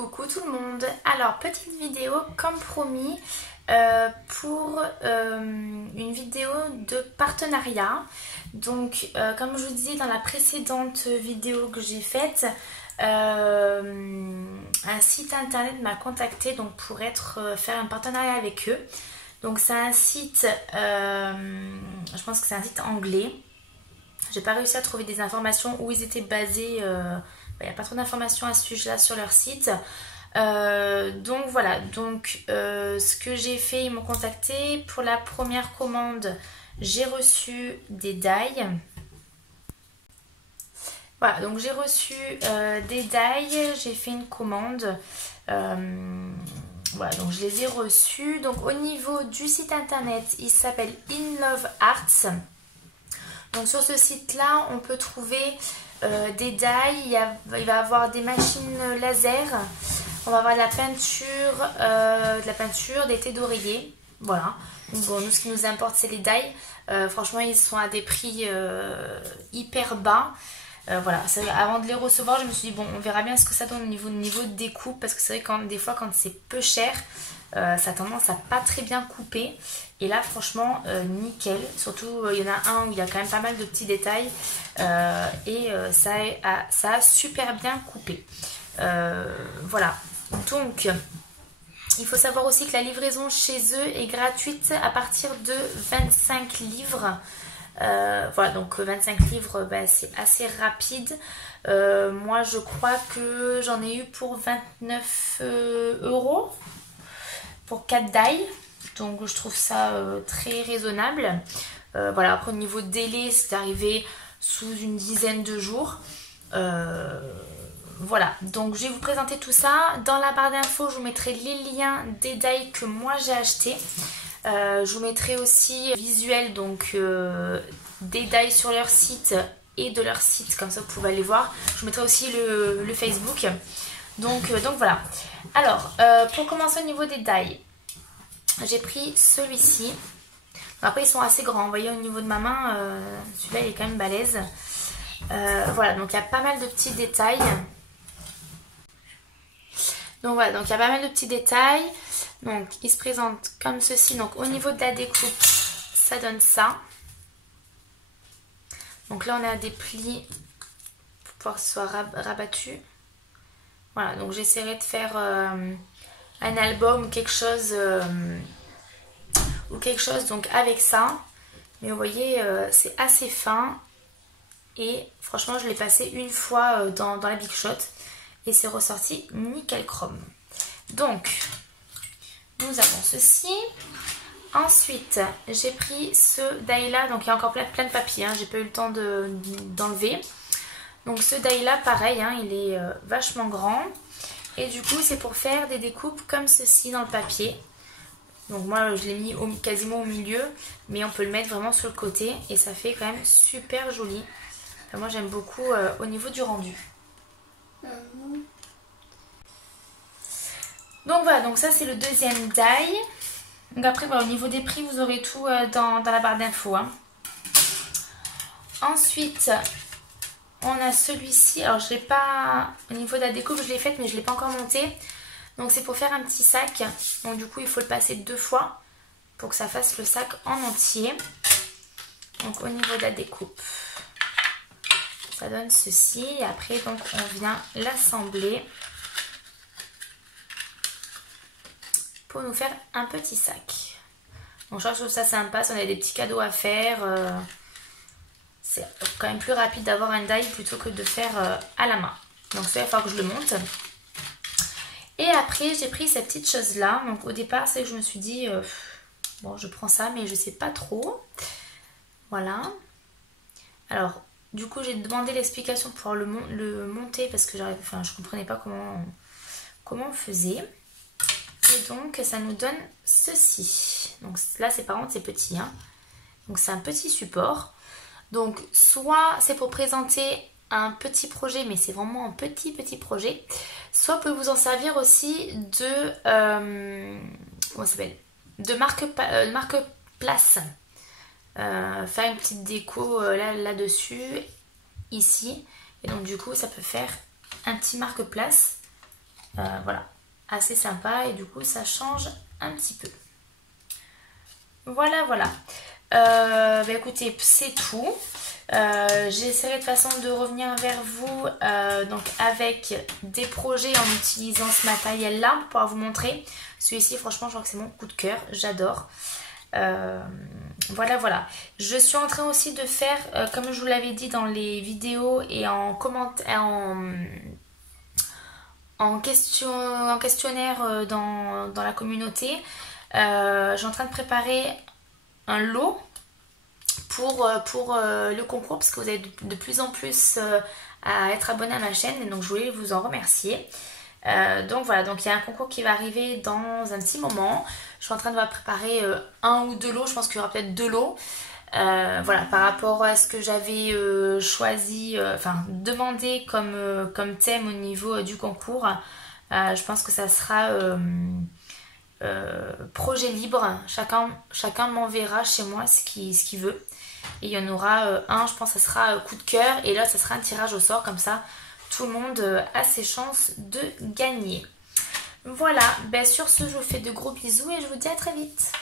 Coucou tout le monde. Alors petite vidéo comme promis pour une vidéo de partenariat. Donc comme je vous disais dans la précédente vidéo que j'ai faite, un site internet m'a contacté donc pour faire un partenariat avec eux. Donc c'est un site, je pense que c'est un site anglais. J'ai pas réussi à trouver des informations où ils étaient basés. Il n'y a pas trop d'informations à ce sujet-là sur leur site. Donc voilà, ce que j'ai fait, ils m'ont contacté. Pour la première commande, j'ai reçu des die. Voilà, donc j'ai reçu des die, j'ai fait une commande. Voilà, donc je les ai reçus. Donc au niveau du site internet, il s'appelle In Love Arts. Donc sur ce site-là, on peut trouver des die, il va y avoir des machines laser, on va avoir de la peinture, des thés d'oreiller, voilà. Donc bon, nous ce qui nous importe c'est les die, franchement ils sont à des prix hyper bas. Voilà, avant de les recevoir je me suis dit bon on verra bien ce que ça donne au niveau de découpe, parce que c'est vrai que des fois quand c'est peu cher, ça a tendance à pas très bien couper. Et là franchement nickel, surtout il y en a un où il y a quand même pas mal de petits détails ça a super bien coupé. Voilà, donc il faut savoir aussi que la livraison chez eux est gratuite à partir de 25 livres. Voilà, donc 25 livres c'est assez rapide. Moi je crois que j'en ai eu pour 29 € pour 4 die. Donc je trouve ça très raisonnable. Voilà, après au niveau de délai, c'est arrivé sous une dizaine de jours. Voilà, donc je vais vous présenter tout ça. Dans la barre d'infos, je vous mettrai les liens des die que moi j'ai acheté. Je vous mettrai aussi visuel, donc des die sur leur site et de leur site, comme ça vous pouvez aller voir. Je vous mettrai aussi le Facebook. Donc voilà. Alors, pour commencer au niveau des die, j'ai pris celui-ci. Après ils sont assez grands, vous voyez au niveau de ma main, celui-là il est quand même balèze. Voilà, donc il y a pas mal de petits détails. Donc voilà, donc il y a pas mal de petits détails. Donc il se présente comme ceci. Donc au niveau de la découpe, ça donne ça. Donc là on a des plis pour pouvoir que ce soit rabattu. Voilà, donc j'essaierai de faire un album ou quelque chose donc avec ça. Mais vous voyez c'est assez fin. Et franchement je l'ai passé une fois dans la Big Shot. Et c'est ressorti nickel chrome. Donc nous avons ceci. Ensuite j'ai pris ce die là. Donc il y a encore plein de papier, hein. J'ai pas eu le temps d'enlever. Donc ce die là pareil, hein, il est vachement grand. Et du coup c'est pour faire des découpes comme ceci dans le papier. Donc moi je l'ai mis quasiment au milieu, mais on peut le mettre vraiment sur le côté et ça fait quand même super joli. Enfin, moi j'aime beaucoup au niveau du rendu. Donc voilà, donc ça c'est le deuxième die. Donc après voilà, au niveau des prix vous aurez tout dans la barre d'infos, hein. Ensuite on a celui-ci. Alors je l'ai pas, au niveau de la découpe je l'ai faite mais je l'ai pas encore monté. Donc c'est pour faire un petit sac. Donc du coup il faut le passer 2 fois pour que ça fasse le sac en entier. Donc au niveau de la découpe, ça donne ceci. Et après donc on vient l'assembler pour nous faire un petit sac. Donc je trouve ça sympa. Si on a des petits cadeaux à faire, c'est quand même plus rapide d'avoir un die plutôt que de faire à la main. Donc ça il va falloir que je le monte. Et après j'ai pris cette petite chose là. Donc au départ c'est que je me suis dit bon je prends ça mais je sais pas trop. Voilà. Alors du coup j'ai demandé l'explication pour le monter parce que je comprenais pas comment on faisait. Et donc ça nous donne ceci. Donc là c'est par contre c'est petit, hein. Donc c'est un petit support. Donc soit c'est pour présenter un petit projet, mais c'est vraiment un petit projet. Soit vous pouvez vous en servir aussi comment ça s'appelle, de marque-place. Faire une petite déco là-dessus, ici. Et donc du coup ça peut faire un petit marque-place. Voilà, assez sympa et du coup ça change un petit peu. Voilà, voilà. Bah écoutez, c'est tout. J'essaierai de toute façon de revenir vers vous donc avec des projets en utilisant ce matériel là pour pouvoir vous montrer. Celui-ci franchement je crois que c'est mon coup de cœur, j'adore. Voilà, voilà. Je suis en train aussi de faire, comme je vous l'avais dit dans les vidéos et en commentaire, en questionnaire dans la communauté, je suis en train de préparer un lot pour le concours parce que vous êtes de plus en plus à être abonné à ma chaîne et donc je voulais vous en remercier. Donc voilà, donc il y a un concours qui va arriver dans un petit moment. Je suis en train de préparer un ou deux lots, je pense qu'il y aura peut-être 2 lots. Voilà, par rapport à ce que j'avais choisi, enfin demandé comme thème au niveau du concours, je pense que ça sera projet libre. Chacun m'enverra chez moi ce qu'il veut. Et il y en aura un, je pense que ça sera coup de cœur, et là ça sera un tirage au sort, comme ça tout le monde a ses chances de gagner. Voilà, ben sur ce je vous fais de gros bisous et je vous dis à très vite.